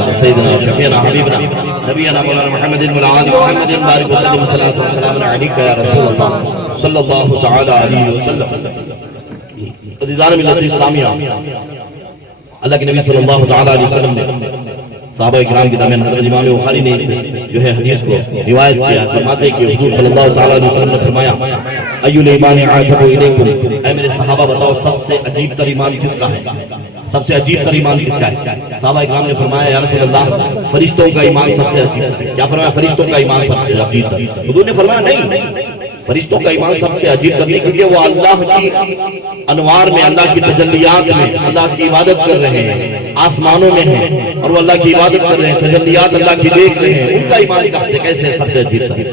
على سيدنا شفيعنا حبيبنا نبينا مولانا محمد وعلى آل محمد بارك وسلم والصلاة والسلام عليك يا رسول الله صلی اللہ تعالی علیہ وسلم. عزیزان ملت اسلامیہ، اللہ کے نبی صلی اللہ تعالی علیہ وسلم نے صحابہ اکرام کے درمیان حضرت امام بخاری نے جو ہے حدیث کو روایت کیا، فرماتے کہ حضور صلی اللہ تعالی علیہ وسلم نے فرمایا ایو الایمان اعجب الیکم، اے میرے صحابہ بتاؤ سب سے عجیب تر ایمان کس کا ہے، سب سے عجیب تر ایمان کس کا ہے؟ صحابہ اکرام نے فرمایا یا رسول اللہ فرشتوں کا ایمان سب سے عجیب تر ہے. کیا فرمایا؟ فرشتوں کا ایمان سب سے عجیب تر. حضور نے فرمایا نہیں، فرشتوں کا ایمان سب سے عجیب تر نہیں، کیونکہ وہ اللہ کی انوار میں، اللہ کی تجلیات میں اللہ کی عبادت کر رہے ہیں، آسمانوں میں ہیں اور وہ اللہ کی عبادت کر رہے ہیں، تجلیات اللہ کی دیکھ رہے ہیں، ان کا ایمان کیسے سب سے عجیب تر ہے؟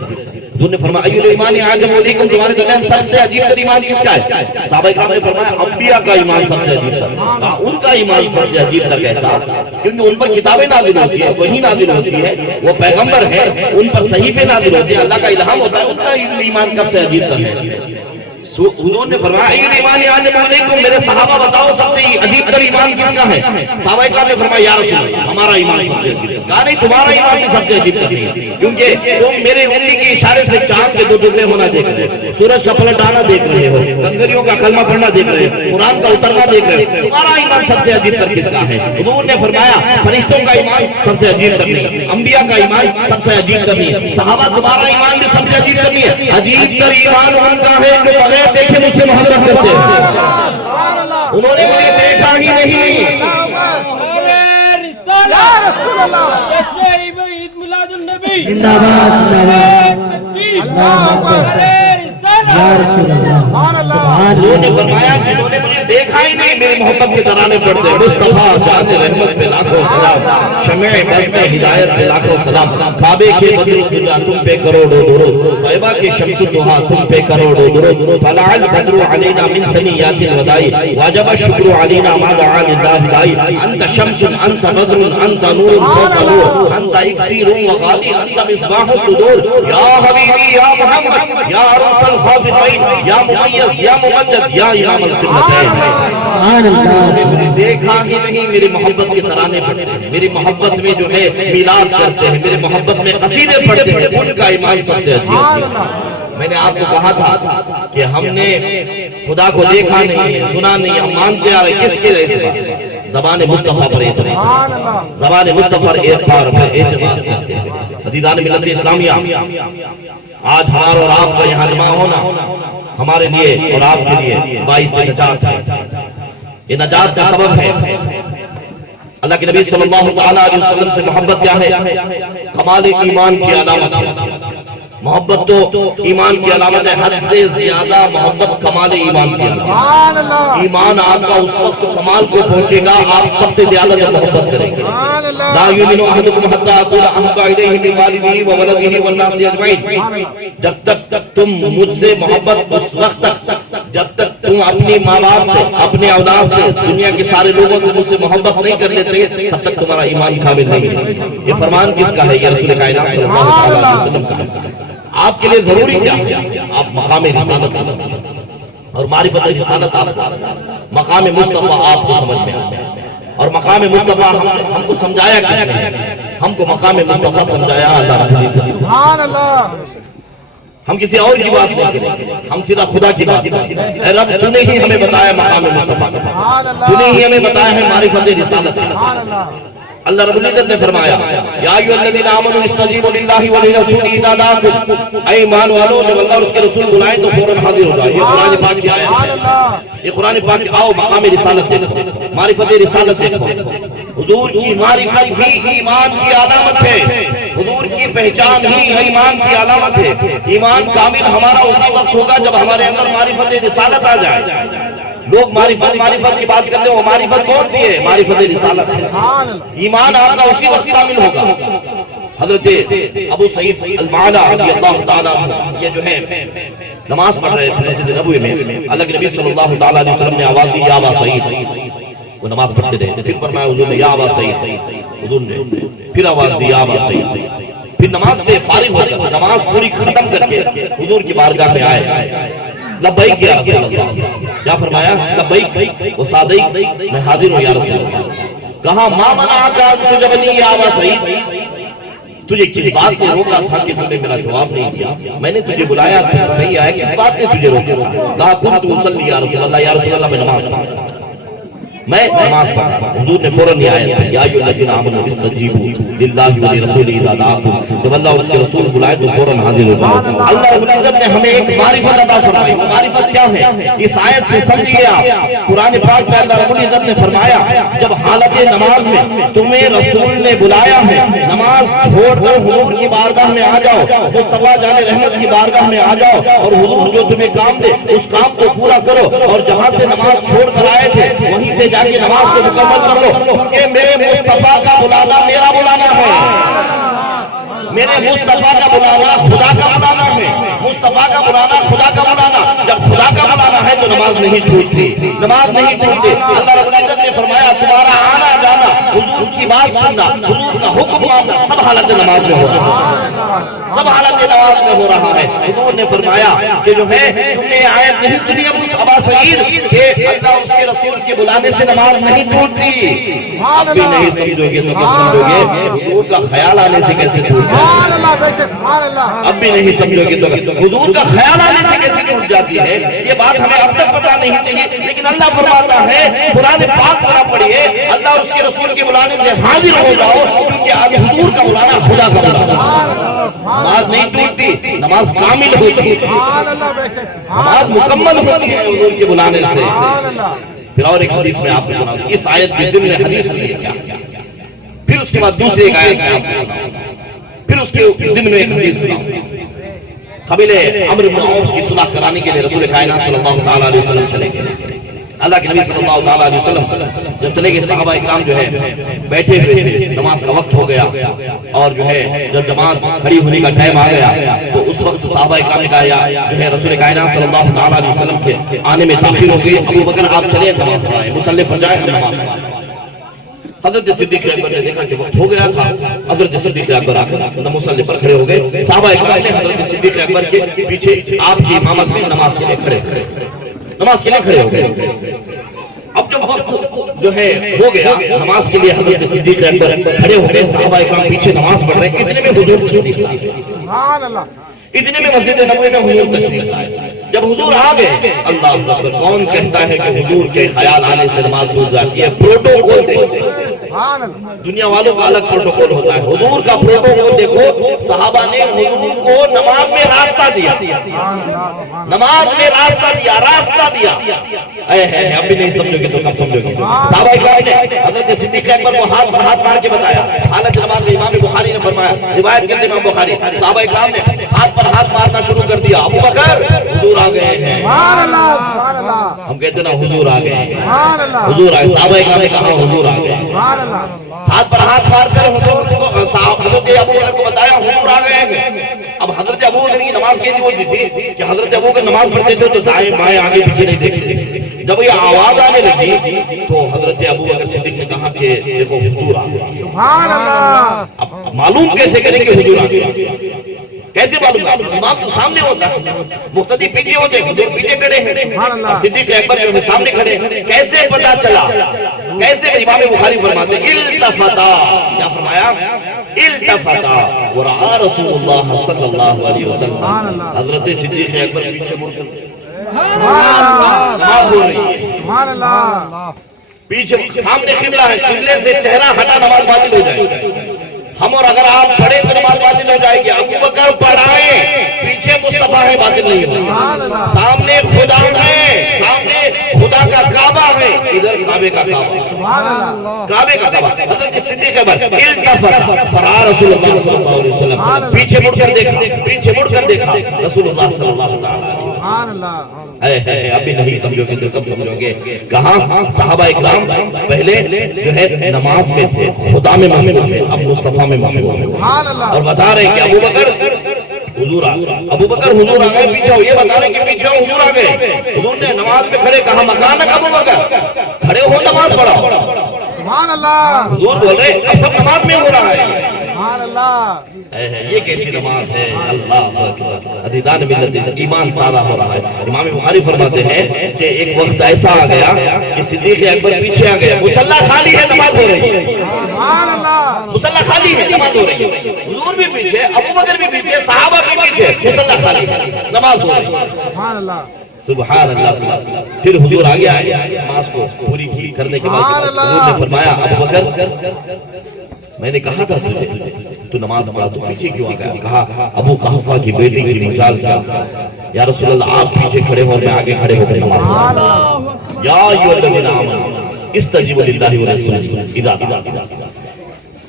حضور نے فرمایا ایو الایمان اعجب الیکم، تمہارے درمیان سب سے عجیب تر ایمان کس کا ہے؟ صحابہ اکرام نے فرمایا انبیاء کا ایمان سب سے عجیب تر. ان کا ایمان سب سے عجیب تر کیسا؟ کیونکہ ان پر کتابیں نازل ہوتی ہیں، وحی نازل ہوتی ہے، وہ پیغمبر ہیں، ان پر صحیفے نازل ہوتے ہیں، اللہ کا الہام ہوتا ہے، ان کا ایمان کب سے عجیب تر ہے؟ حضور نے فرمایا ایو الایمان اعجب الیکم، میرے صحابہ بتاؤ سب سے عجیب تر ایمان کس کا ہے؟ صحابہ اکرام نے فرمایا یا رسول اللہ ہمارا ایمان سب سے عجیب تر. کہا نہیں، تمہارا ایمان بھی سب سے عجیب تر نہیں ہے، کیونکہ تم میرے انگلی کے اشارے سے چاند کے دو ٹکڑے ہونا دیکھ رہے ہو، سورج کا پلٹ آنا دیکھ رہے ہو، کنگریوں کا کلمہ پڑھنا دیکھ رہے ہو، قرآن کا اترنا دیکھ رہے ہو. تمہارا ایمان سب سے عجیب تر کس کا ہے؟ حضور نے فرمایا فرشتوں کا ایمان سب سے عجیب تر نہیں، انبیاء کا ایمان سب سے عجیب تر نہیں ہے. صحابہ تمہارا ایمان بھی سب سے عجیب تر نہیں ہے، عجیب تر ایمان ان کا ہے جو بغیر دیکھے مجھ سے محبت کرتے ہیں. انہوں نے مجھے دیکھا ہی نہیں. زندہ باد انہوں نے فرمایا جنہوں نے مجھے دیکھا ہی نہیں میری محبت کے ترانے پڑھتے ہیں. مصطفیٰ جان رحمت پہ لاکھوں سلام، شمع بزم ہدایت پہ لاکھوں سلام، کعبے کے بدر الدجا تم پہ کروڑوں درود، طیبہ کے شمس الضحیٰ تم پہ کروڑوں درود، طلع البدر علینا من ثنیات الوداع واجب الشکر علینا ما دعا للہ داعی، انت شمس انت بدر انت نور فوق نور، انت اکسیر وغالی انت مصباح الصدور، یا حبیبی یا محمد یا عروس الخافقین یا ممیز یا ممجد یا امام القبلتین. مجھے دیکھا ہی نہیں، میری محبت کے ترانے پڑھتے ہیں، میری محبت میں جو ہے میلاد کرتے ہیں، میری محبت میں قصیدے پڑھتے ہیں، ان کا ایمان سب سے عجیب ہے. میں نے آپ کو کہا تھا کہ ہم نے خدا کو دیکھا نہیں، سنا نہیں، ہم مانتے آ رہے کس کے رہتے زبان مصطفیٰ پر اعتماد، زبان مصطفیٰ پر اعتماد کرتے ہیں. عزیزان ملت اسلامیہ، آج ہمارا اور آپ کا یہاں جمع ہونا ہمارے لیے اور آپ کے لیے باعث نجات ہے. یہ نجات کا سبب ہے. اللہ کے نبی صلی اللہ علیہ وسلم سے محبت کیا ہے؟ کمال ایمان کی علامت ہے. محبت تو ایمان کی علامت ہے، حد سے زیادہ محبت کمال ایمان کی علامت ہے. ایمان آپ کا اس وقت کمال کو پہنچے گا آپ سب سے زیادہ جب محبت کریں گے. لا یؤمن احدکم حتی اکون احب الیہ من والدہ وولدہ والناس اجمعین. جب تک تم مجھ سے محبت، اس وقت تک جب تک تم اپنی ماں باپ سے، اپنے اولاد سے، دنیا کے سارے لوگوں سے مجھ سے محبت نہیں کر لیتے، تب تک تمہارا ایمان کامل نہیں ہے. یہ فرمان کس کا ہے؟ یہ رسول کائنات صلی اللہ علیہ وسلم کا ہے. آپ کے لیے ضروری کیا ہے؟ آپ مقام رسالت اور معرفت رسالت، مقام مصطفیٰ آپ کو سمجھ میں آتا ہے. اور مقام مصطفیٰ ہم کو سمجھایا کس نے؟ ہم کو مقام مصطفیٰ سمجھایا اللہ رب العزت. سبحان اللہ. ہم کسی اور کی بات نہیں کریں، ہم سیدھا خدا کی بات کریں. اے رب تو نے ہی ہمیں بتایا مقام مصطفیٰ، تو نے ہی ہمیں بتایا ہے معرفت رسالت. اللہ رب العزت نے فرمایا یا ایھا الذین آمنوا استجیبوا للہ ولرسولہ اذا دعاکم، اے ایمان والو جب اللہ اور اس کے رسول بلائیں تو فوراً حاضر ہو جائے. یہ قرآن پاک کی آیت ہے. یہ قرآن پاک آؤ مقام رسالت دیکھو، معرفت رسالت دیکھو. حضور کی معرفت ہی ایمان کی علامت ہے، حضور کی پہچان ہی ایمان کی علامت ہے. ایمان کامل ہمارا اسی وقت ہوگا جب ہمارے اندر معرفت رسالت آ جائے. لوگ معرفت کی بات کرتے ہیں، وہ معرفت کون سی ہے؟ معرفت رسالت ہے. ایمان آپ کا اسی وقت کامل ہوگا. حضرت ابو سعید المعلا رضی اللہ تعالیٰ یہ جو ہے نماز پڑھ رہے تھے مسجد نبوی میں. اللہ کے نبی صلی اللہ تعالیٰ علیہ وسلم نے آواز دی یا ابا سعید. وہ نماز پڑھتے رہے تھے. پھر فرمایا حضور نے یا ابا سعید. حضور نے پھر آواز دی یا ابا سعید. پھر نماز سے فارغ ہو کر نماز پوری ختم کر کے حضور کی بارگاہ میں آئے. لبیک یا رسول اللہ. کیا فرمایا؟ لبیک و صادق، میں حاضر ہوں یا رسول اللہ. کہا ما منعک ان تجبنی یا ابا سعید، تجھے کس بات نے روکا تھا کہ تم نے میرا جواب نہیں دیا؟ میں نے تجھے بلایا تو نہیں آیا، کس بات نے تجھے روکا تھا؟ کہا کنت اصلی یا رسول اللہ، یا رسول اللہ میں نماز پڑھتا ہوں، میں نماز پڑھتا ہوں۔ حضور نے فوراً یہ آیت پڑھی، یا ایھا الذین آمنوا استجیبوا للہ ولرسولہ اذا دعاکم، جب اللہ اور اس کے رسول بلائے تو فوراً حاضر ہو جاؤ۔ اللہ رب العزت نے ہمیں ایک معرفت عطا فرمائی۔ معرفت کیا ہے؟ اس آیت سے سمجھیے آپ، قرآن پاک میں اللہ رب العزت نے فرمایا جب حالت نماز میں تمہیں رسول نے بلایا ہے، نماز چھوڑ کر حضور کی بارگاہ میں آ جاؤ، مصطفیٰ جان رحمت کی بارگاہ میں آ جاؤ، اور حضور جو تمہیں کام دے اس کام کو پورا کرو، اور جہاں سے نماز چھوڑ کر آئے تھے وہیں سے جا کے نماز کو مکمل کر لو، کیونکہ میرے مصطفیٰ کا بلانا میرا بلانا ہے، میرے مصطفیٰ کا بلانا خدا کا بلانا ہے، مصطفیٰ کا بلانا خدا کا بلانا، جب خدا کا بلانا ہے تو نماز نہیں چھوٹتی، نماز نہیں چھوٹتی۔ اللہ رب العزت نے فرمایا تمہارا آنا جانا، حضور کی بات سننا، حضور کا حکم ماننا، سب حالت نماز میں ہو رہا ہے، سب حالت نماز میں ہو رہا ہے۔ حضور نے فرمایا کہ جو ہے تم نے آیت نہیں سنی ابا سعید کہ اللہ اس کے رسول کے بلانے سے نماز نہیں ٹوٹتی، اب بھی نہیں سمجھو گے تو کب سمجھو گے؟ حضور کا خیال آنے سے کیسے ٹوٹ جاتی ہے؟ اب بھی نہیں سمجھو گے تو حضور کا خیال آنے سے کیسے ٹوٹ جاتی ہے؟ یہ بات ہمیں اب تک پتہ نہیں چاہیے، لیکن اللہ فرماتا ہے قرآن پاک پڑھا پڑھیے، اللہ اور اس کے رسول کے بلانے سے حاضر ہو جاؤ، کیونکہ اب حضور کا بلانا خدا کا بلانا، نماز نہیں ٹوٹتی، نماز کامل ہوتی ہے، نماز مکمل ہوتی ہے حضور کے بلانے سے۔ پھر اور ایک حدیث میں آپ کو سنا دوں، اس آیت کی ضمن حدیث ہوئی ہے کیا؟ پھر اس کے بعد دوسری ایک آیت میں آپ کو سنا دوں، پھر اس کے ضمن میں ایک حدیث سنا دوں۔ قبیلہ عمرو بن عوف کی صلح کرانے کے لیے رسول کائنات صلی اللہ تعالیٰ علیہ وسلم چلے گئے۔ اللہ کے نبی صلی اللہ تعالیٰ علیہ وسلم جب چلے گئے، صحابہ اکرام جو ہے بیٹھے ہوئے تھے، نماز کا وقت ہو گیا، اور جو ہے جب جماعت کھڑی ہونے کا ٹائم آ گیا تو اس وقت صحابہ اکرام نے کہا جو ہے رسول کائنات صلی اللہ تعالیٰ علیہ وسلم کے آنے میں تاخیر ہو گئی، ابو بکر آپ چلے نماز پڑھائیں، مصلی پر جائیں، ہم نماز پڑھائیں۔ حضرت صدیق اکبر نے دیکھا کہ وقت ہو گیا تھا، حضرت صدیق اکبر آ کر مصلی پر کھڑے ہو گئے۔ صحابہ اکرام نے حضرت صدیق اکبر کے پیچھے آپ کی امامت میں نماز کے لیے کھڑے ہو گئے۔ اب جب وقت جو ہے ہو گیا نماز کے لیے، حضرت صدیق اکبر کھڑے ہو گئے، صحابہ اکرام پیچھے نماز پڑھ رہے ہیں، اتنے میں حضور تشریف لائے، سبحان اللہ، اتنے میں مسجد نبوی میں حضور تشریف لائے۔ جب حضور آ گئے، اللہ اکبر، کون کہتا ہے کہ حضور کے خیال آنے سے نماز ٹوٹ جاتی ہے؟ پروٹوکول دیکھو، دنیا والوں کا الگ پروٹوکول ہوتا ہے، حضور کا پروٹوکول دیکھو۔ صحابہ نے حضور کو نماز میں راستہ دیا، نماز میں راستہ دیا۔ اب بھی نہیں سمجھو گے تو کب سمجھو گے؟ صحابہ اکرام نے حضرت صدیق اکبر کو ہاتھ پر ہاتھ مار کے بتایا، حالت نماز میں امام بخاری نے فرمایا، روایت کرتے امام بخاری، صحابہ اکرام نے ہاتھ پر ہاتھ مارنا شروع کر دیا، ابو بکر حضور آ گئے ہیں، ہم کہتے ہیں نا حضور آ گئے ہیں، حضور آئے، صحابہ اکرام نے کہا حضور آ گئے ہیں، ہاتھ پر ہاتھ مار کر حضور کو حضرت ابو بکر کو بتایا حضور آ گئے ہیں۔ اب حضرت ابو بکر کی نماز کیسی ہوتی تھی کہ حضرت ابو بکر نماز پڑھتے تھے تو دائیں بائیں آگے پیچھے نہیں دیکھتے، جب یہ آواز آنے لگی تو حضرت ابو بکر صدیق نے کہا کہ دیکھو حضور آ گئے، سبحان اللہ۔ اب معلوم کیسے کریں کہ حضور آ گئے؟ کیسے معلوم؟ امام تو سامنے ہوتا ہے، مقتدی پیچھے ہوتے ہیں، حضور پیچھے کھڑے ہیں، صدیق اکبر جو ہے سامنے کھڑے ہیں، کیسے پتہ چلا؟ کیسے؟ امام بخاری فرماتے التفتا، کیا فرمایا؟ التفتا ورعا رسول اللہ صلی اللہ علیہ وسلم، حضرت صدیق اکبر پیچھے مڑ کر نماز ہو رہی ہے، سبحان اللہ، پیچھے سامنے قبلہ ہے، قبلے سے چہرہ ہٹا نماز باطل ہو جائے، ہم اور اگر آپ پڑھیں تو نماز باطل ہو جائے گی۔ ابو بکر پڑھائیں، پیچھے مصطفیٰ ہے، باطل نہیں ہوگا، سامنے خدا ہے، سامنے خدا کا کعبہ ہے، ادھر کعبے کا کعبہ، کعبے کا کعبہ۔ حضرت صدیق اکبر التفت فرا رسول اللہ صلی اللہ علیہ وسلم، پیچھے مڑ کر دیکھا، پیچھے مڑ کر دیکھا رسول اللہ صلی اللہ تعالیٰ علیہ وسلم۔ ابھی نہیں سمجھو گے تو کب سمجھو گے؟ کہاں صحابہ اکرام پہلے جو ہے نماز میں تھے، خدا میں مشغول تھے، اب مصطفیٰ میں مشغول ہیں، اور بتا رہے ہیں کہ ابو بکر حضور آ گئے، ابو بکر حضور آ گئے، پیچھے ہو، یہ بتا رہے ہیں کہ پیچھے حضور آ گئے۔ حضور نے نماز میں کھڑے کہا مکانک ابو بکر، کھڑے ہو نماز پڑھو، سبحان اللہ۔ حضور بول رہے اب سب نماز میں ہو رہا ہے، سبحان اللہ۔ یہ کیسی نماز ہے؟ اللہ اکبر، عزیزان ملت، ایمان تازہ ہو رہا ہے۔ امام بخاری فرماتے ہیں کہ ایک وقت ایسا آ گیا کہ صدیق اکبر پیچھے آ گیا، مصلی خالی ہے، نماز ہو رہی ہے، مصلی خالی ہے، نماز ہو رہی ہے، حضور بھی پیچھے، ابو بکر بھی پیچھے، صحابہ بھی پیچھے، مصلی خالی ہے، نماز ہو رہی ہے۔ سبحان اللہ سبحان اللہ۔ پھر حضور آگے آئے، نماز کو پوری کی کرنے کے بعد حضور نے فرمایا ابو بکر، میں نے کہا تھا تجھے تو نماز پڑھا، تو پیچھے کیوں آ گیا؟ کہا ابو قحافہ کی بیٹی کی مجال کیا؟ یا رسول اللہ آپ پیچھے کھڑے ہو اور میں آگے کھڑے ہو کر نماز پڑھا۔ یا ایھا الذین آمنوا استجیبوا للہ وللرسول اذا دعاکم۔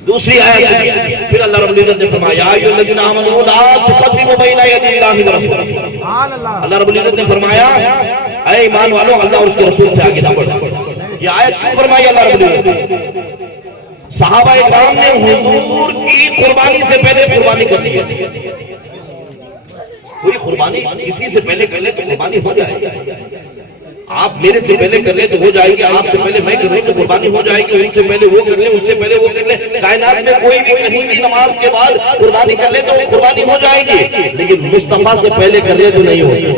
دوسری آیت پھر اللہ رب العزت نے فرمایا یا ایھا الذین آمنوا لا تقدموا بین یدی اللہ ورسولہ۔ اللہ رب العزت نے فرمایا اے ایمان والو، اللہ اور اس کے رسول سے آگے نہ بڑھو۔ یہ آیت کیوں فرمائی اللہ رب العزت نے؟ صحابہ اکرام نے حضور کی قربانی سے پہلے قربانی کر لی ہے۔ کوئی قربانی کسی سے پہلے کر لے تو قربانی ہو جائے گی۔ آپ میرے سے پہلے کر لیں تو ہو جائے گی، آپ سے پہلے میں کر لوں تو قربانی ہو جائے گی، ان سے پہلے وہ کر لیں، اس سے پہلے وہ کر لیں۔ کائنات میں کوئی بھی کہیں بھی نماز کے بعد قربانی کر لے تو وہ قربانی ہو جائے گی، لیکن مصطفیٰ سے پہلے کر لے تو نہیں ہوگی۔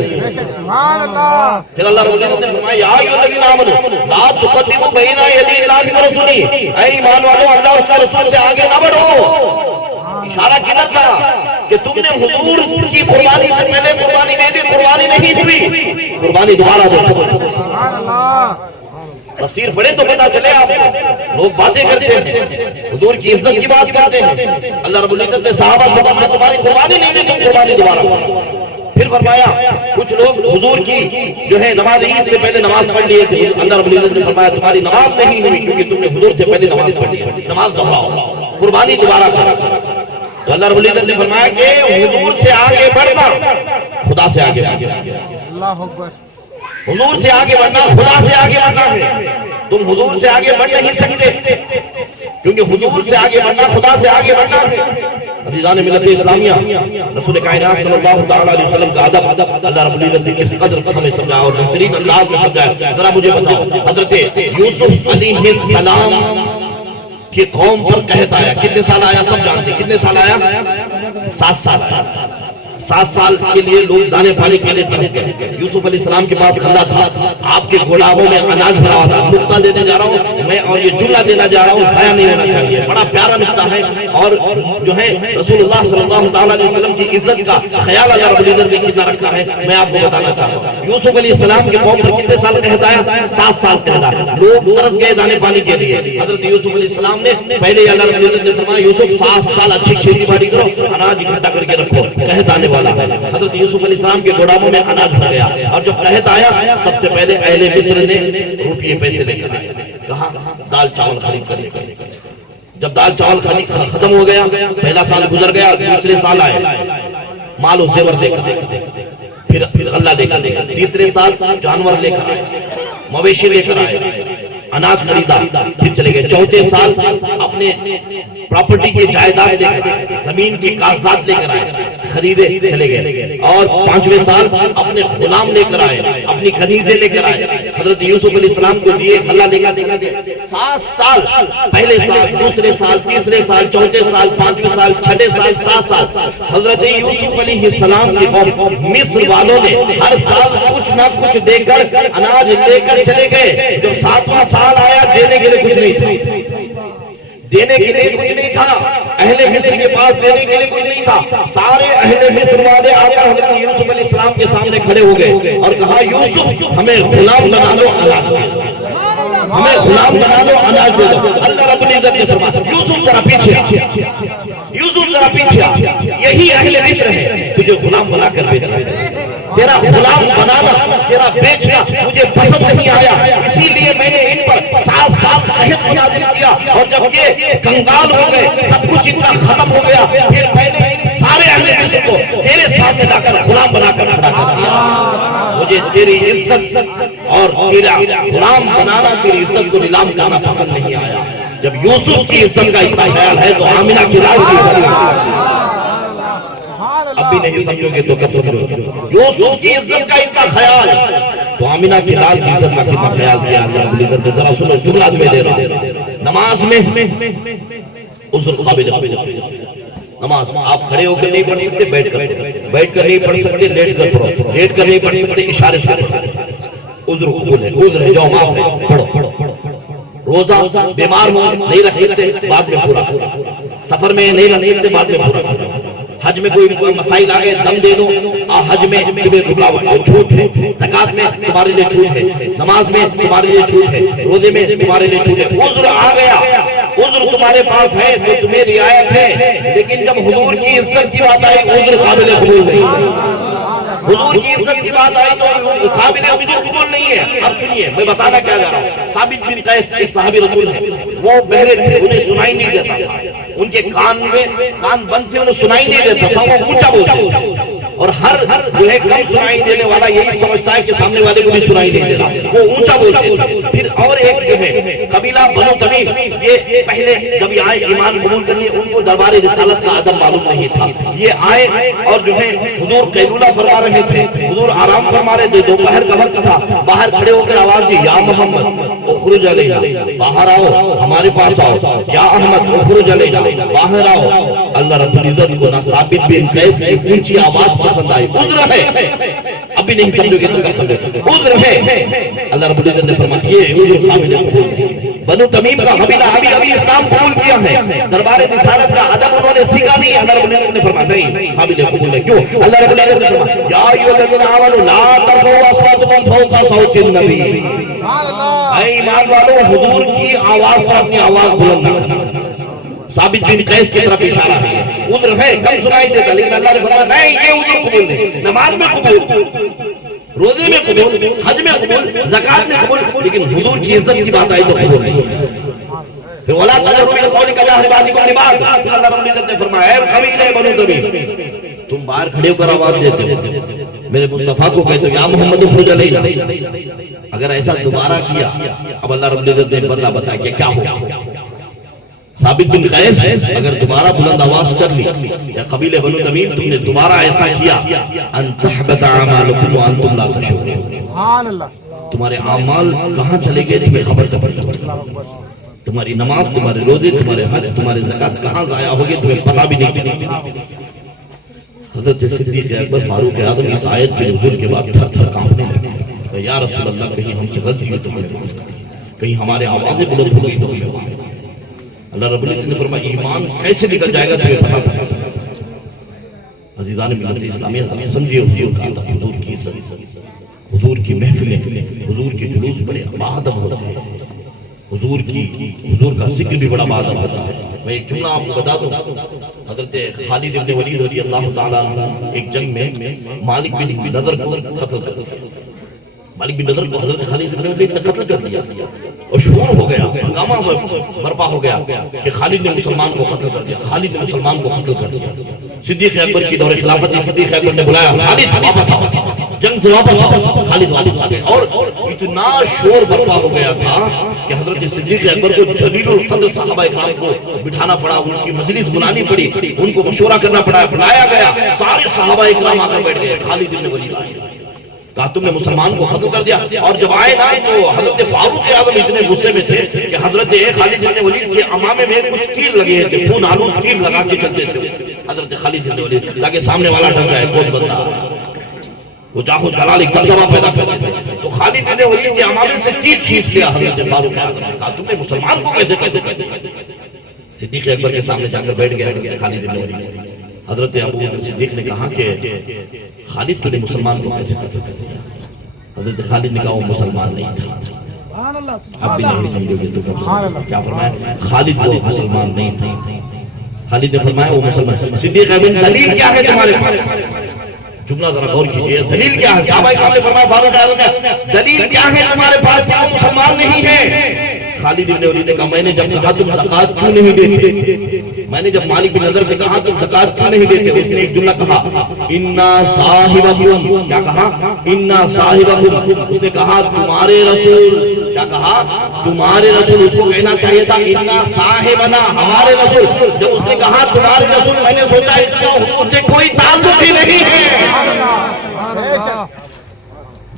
سبحان اللہ۔ پھر اللہ رب العزت نے فرمایا یا ایھا الذین آمنوا لا تقدموا بین یدی اللہ ورسولہ، اے ایمان والو اللہ اور اس کے رسول سے آگے نہ بڑھو۔ اشارہ کدھر تھا کہ تم نے حضور کی قربانی سے پہلے قربانی دے دی، قربانی نہیں ہوئی، قربانی دوبارہ دو۔ سبحان اللہ۔ تفسیر پڑھیں تو پتہ چلے آپ کو، لوگ باتیں کرتے ہیں، حضور کی عزت کی بات کرتے ہیں، اللہ رب العزت نے صحابہ سے فرمایا تمہاری قربانی نہیں دی، تم قربانی دوبارہ۔ پھر فرمایا کچھ لوگ حضور کی جو ہے نماز عید سے پہلے نماز پڑھ لیے تھے، اللہ رب العزت نے فرمایا تمہاری نماز نہیں ہوئی کیونکہ تم نے حضور سے پہلے نماز پڑھ لی، نماز دوہراؤ، قربانی دوبارہ کرو۔ تو اللہ رب العزت نے فرمایا کہ حضور سے آگے بڑھنا خدا سے آگے بڑھنا، اللہ اکبر، حضور سے آگے بڑھنا خدا سے آگے بڑھنا ہے۔ تم حضور سے آگے بڑھ نہیں سکتے کیونکہ حضور سے آگے بڑھنا خدا سے آگے بڑھنا ہے۔ عزیزان ملت اسلامیہ، رسول کائنات صلی اللہ تعالیٰ علیہ وسلم کا ادب اللہ رب العزت نے کس قدر ہمیں سمجھایا اور بہترین انداز میں سمجھایا۔ ذرا مجھے بتاؤ، حضرت یوسف علیہ السلام کہ قوم پر قحط آیا، کتنے سال آیا سب جانتے، کتنے سال آیا؟ 7 سال۔ 7 سال کے لیے لوگ دانے پانی کے لیے ترس گئے۔ یوسف علیہ السلام کے پاس کھلا تھا، آپ کے گھوڑاوں میں اناج بھرا ہوا تھا۔ نقطہ دینے جا رہا ہوں میں اور یہ جملہ دینا جا رہا ہوں، ضائع نہیں ہونا چاہیے، بڑا پیارا نقطہ ہے اور جو ہے رسول اللہ صلی اللہ تعالیٰ علیہ وسلم کی عزت کا خیال اللہ رب العزت نے کتنا رکھا ہے میں آپ کو بتانا چاہتا ہوں۔ یوسف علیہ السلام کے قوم پر کتنے سال قحط آیا؟ 7 سال قحط آیا، لوگ ترس گئے دانے پانی کے لیے۔ حضرت یوسف علیہ السلام نے پہلے اللہ رب العزت نے فرمایا یوسف 7 سال اچھی کھیتی باڑی کرو، اناج اکٹھا کر کے رکھو، قحط آنے والا ہے۔ حضرت یوسف علیہ السلام کے گوداموں میں اناج بھر گیا اور جب قحط آیا سب سے پہلے اہل مصر نے روپیے پیسے لے کر کہا دال چاول خرید کر لے کر۔ جب دال چاول ختم ہو گیا، پہلا سال گزر گیا، دوسرے سال آئے مال و زیور لے کر، پھر غلہ لے کر، تیسرے سال جانور لے کر آئے، مویشی لے کر آئے، اناج خریدا، پھر چلے گئے۔ چوتھے سال اپنے پراپرٹی کے جائیداد لے کر آئے، زمین کے کاغذات لے کر آئے، خریدے چلے گئے۔ اور 5ویں سال اپنے غلام لے کر آئے، اپنی کنیزیں لے کر آئے، حضرت یوسف علیہ السلام کو دیے، غلہ لے کر گئے۔ 7 سال، پہلے سال، دوسرے سال، تیسرے سال، چوتھے سال، 5ویں سال، 6ویں سال، 7 سال حضرت یوسف علیہ السلام کی قوم مصر والوں نے ہر سال کچھ نہ کچھ دے کر اناج لے کر چلے گئے۔ جب 7واں سال آیا دینے کے لیے کچھ نہیں تھا، دینے کے لیے کچھ نہیں تھا، اہل مصر کے پاس دینے کے لیے کچھ نہیں تھا۔ سارے اہل مصر والے آ کر حضرت یوسف علیہ السلام کے سامنے کھڑے ہو گئے اور کہا یوسف ہمیں غلام بنا لو، اناج دے دو، ہمیں غلام بنا لو، اناج دے دو۔ اللہ رب العزت نے فرمایا یوسف ذرا پیچھے آ، یوسف ذرا پیچھے آ، یہی اہل مصر ہے تجھے غلام بنا کر بھیجا، تیرا غلام بنانا، تیرا بیچنا مجھے پسند نہیں آیا، اسی لیے میں نے ان پر 7 سال قحط نازل کیا اور جب یہ کنگال ہو گئے، سب کچھ ان کا ختم ہو گیا، پھر میں نے ان سارے اہل مصر کو تیرے ساتھ لا کر غلام بنا کر کھڑا کر دیا۔ مجھے تیری عزت اور تیرا غلام بنانا، تیری عزت کو نیلام کرنا پسند نہیں آیا۔ جب یوسف کی عزت کا اتنا خیال ہے تو آمنہ کی لال کی عزت اب بھی نہیں سمجھو گے تو کب سمجھو گے؟ یوسف کی عزت کا اتنا خیال تو آمنہ کی لال کی عزت کا کتنا خیال کیا اللہ رب العزت نے۔ ذرا سنو جملہ میں دے رہا ہوں، نماز میں عذر قابل، نماز آپ کھڑے ہو کر نہیں پڑھ سکتے، بیٹھ کر نہیں پڑھ سکتے، لیٹ کر پڑھو، لیٹ کر نہیں پڑھ سکتے، اشارے سے پڑھو، عذر قبول ہے، عذر ہے، جاؤ معاف ہے، پڑھو۔ روزہ بیمار ہو نہیں رکھ سکتے، بعد میں پورا، سفر میں نہیں رکھ سکتے، بعد میں پورا، حج میں کوئی مسائل آگئے دم دے دو، حج میں تمہیں رکاوٹ چھوٹ ہے، زکات میں تمہارے لیے چھوٹ ہے، نماز میں تمہارے لیے چھوٹ ہے، روزے میں تمہارے لیے چھوٹ ہے، عذر آ گیا، عذر تمہارے پاس ہے تو تمہیں رعایت ہے، لیکن جب حضور کی عزت کی بات آئی عذر قابل قبول نہیں، حضور کی عزت کی بات آئی تو قابل قبول نہیں ہے۔ اب سنیے میں بتانا کیا جا رہا ہوں۔ ثابت بن قیس ایک صحابی رسول ہے، وہ بہرے تھے، انہیں سنائی نہیں دیتا تھا، ان کے کان بند تھے، انہیں سنائی نہیں دیتا تھا، وہ اونچا بولتے، اور ہر جو ہے کم سنائی دینے والا یہی سمجھتا ہے کہ سامنے والے کو بھی سنائی نہیں دے رہا، وہ اونچا بولتے تھے۔ پھر اور ایک جو ہے قبیلہ بنو تمیم، یہ پہلے جب یہ آئے ایمان قبول کرنے، ان کو دربار رسالت کا ادب معلوم نہیں تھا، یہ آئے اور جو ہے حضور قیلولہ فرما رہے تھے، حضور آرام فرما رہے تھے، دوپہر کا وقت تھا، باہر کھڑے ہو کر آواز دی، یا محمد اخرج علینا، باہر آؤ ہمارے پاس آؤ، یا احمد اخرج علینا، باہر آؤ۔ اللہ رب العزت کو نہ ثابت بن قیس کی اونچی آواز پسند آئی، عذر ہے، ابھی نہیں سمجھو گے تو کب سمجھو، عذر ہے، اللہ رب العزت نے فرمایا یہ عذر قابل قبول ہے۔ بنو تمیم کا قبیلہ ابھی اسلام قبول کیا ہے، دربار رسالت کا ادب انہوں نے سیکھا نہیں، اللہ رب العزت نے فرمایا نہیں قابل قبول ہے، کیوں؟ اللہ رب العزت نے فرمایا یا ایھا الذین آمنوا لا ترفعوا اصواتکم فوق صوت النبی، اے ایمان والو حضور کی آواز پر اپنی آواز بلند نہ کرنا۔ ثابت بن قیس کی طرف اشارہ ہے، عذر ہے، کم سنائی دیتا، لیکن اللہ نے فرمایا نہیں یہ عذر قبول نہیں، نماز میں قبول، روزے میں قبول، حج میں قبول، زکات میں قبول، لیکن حضور کی عزت کی بات آئی تو قبول نہیں۔ پھر وَلَا تَجْهَرُوا بِالْقَوْلِ كَجَهْرِ بَعْضِكُمْ لِبَعْضٍ، اللہ رب العزت نے فرمایا اے قبیلہ بنو تمیم، تم باہر کھڑے ہو کر آواز دیتے ہو، میرے مصطفیٰ کو کہتے ہو یا محمد اخرج علینا، اگر ایسا دوبارہ کیا، اب اللہ رب العزت نے بدلہ بتایا کہ کیا ہوگا۔ ثابت بن قیس اگر دوبارہ بلند آواز کر لی، یا قبیلہ بنو تمیم تم نے دوبارہ ایسا کیا، ان تحبط اعمالکم وانتم لا تشعرون، تمہارے اعمال کہاں چلے گئے تمہیں خبر نہیں، تمہاری نماز، تمہارے روزے، تمہارے حج، تمہارے زکات کہاں ضائع ہو گئے تمہیں پتہ بھی نہیں چلا۔ حضرت صدیق اکبر فاروق اعظم اس آیت کے نزول کے بعد تھر تھر کانپنے لگے، یا رسول اللہ کہیں ہم سے غلطی ہوئی تو ہمیں معاف کر، کہیں ہمارے آوازیں بلند ہو گئی تو ہمیں معاف کر۔ اللہ رب العزت نے فرمایا ایمان کیسے نکل جائے گا تمہیں پتہ تھا۔ عزیزان ملت اسلامیہ سمجھے حضور کا ادب، حضور کی عزت، حضور کی محفلیں، حضور کے جلوس بڑے بادب ہوتے ہیں، حضور کا ذکر بھی بڑا بادب ہوتا ہے۔ میں ایک جملہ آپ کو بتا دوں، حضرت خالد بن ولید رضی اللہ تعالیٰ عنہ ایک جنگ میں مالک بن نضر کو قتل کر دیا، مالک بن نضر کو حضرت خالد بن ولید نے قتل کر دیا، اور شور ہو گیا، ہنگامہ برپا ہو گیا کہ خالد نے مسلمان کو قتل کر دیا، خالد نے مسلمان کو قتل کر دیا۔ صدیق اکبر کی دور خلافت تھی، صدیق اکبر نے بلایا خالد واپس آؤ، جنگ سے واپس آؤ، خالد واپس آ گئے، اور اتنا شور برپا ہو گیا تھا کہ حضرت صدیق اکبر کو جلیل القدر صحابہ اکرام کو بٹھانا پڑا، ان کی مجلس بلانی پڑی، ان کو مشورہ کرنا پڑا، بلایا گیا، سارے صحابہ اکرام آ کر بیٹھ گئے، خالد بن ولید آئے، کہا تم نے مسلمان کو قتل کر دیا، اور جب آئے نا تو حضرت فاروق اعظم اتنے غصے میں تھے کہ حضرت خالد بن ولید کے امامے میں کچھ تیر لگے تھے، خون آلود تیر لگا کے چلتے تھے حضرت خالد بن ولید، تاکہ سامنے والا ڈر جائے کون بندہ، وہ جاہو جلال ایک دبدبہ پیدا کر دیتے، تو خالد بن ولید کے امامے سے تیر کھینچ لیا حضرت فاروق اعظم نے، کہا تم نے مسلمان کو کیسے قتل کر دیا۔ صدیق اکبر کے سامنے جا کر بیٹھ گیا حضرت خالد بن ولید، حضرت ابو بکر صدیق نے کہا کہ خالد تو نے مسلمان کو کیسے قتل کر دیا؟ حضرت خالد نے کہا وہ مسلمان نہیں تھا، اب بھی نہیں سمجھو گے تو کیا فرمایا؟ خالد وہ مسلمان نہیں تھا، خالد نے فرمایا وہ مسلمان۔ صدیق اکبر دلیل کیا ہے تمہارے پاس؟ جملہ ذرا غور کیجئے، دلیل کیا ہے؟ صحابہ کرام نے فرمایا فاروق اعظم نے دلیل کیا ہے تمہارے پاس کہ وہ مسلمان نہیں ہے؟ خالد بن ولید نے کہا میں نے جب کہا تم زکات کیوں نہیں دیتے، میں نے جب مالک بن نضر سے کہا تم زکات کیوں نہیں دیتے، اس نے ایک جملہ کہا انا صاحبکم، کیا کہا؟ انا صاحبکم، اس نے کہا تمہارے رسول، کیا کہا؟ تمہارے رسول، اس کو کہنا چاہیے تھا انا صاحبنا، ہمارے رسول، جب اس نے کہا تمہارے رسول میں نے سوچا اس کا حضور سے کوئی تعلق ہی نہیں ہے۔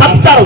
70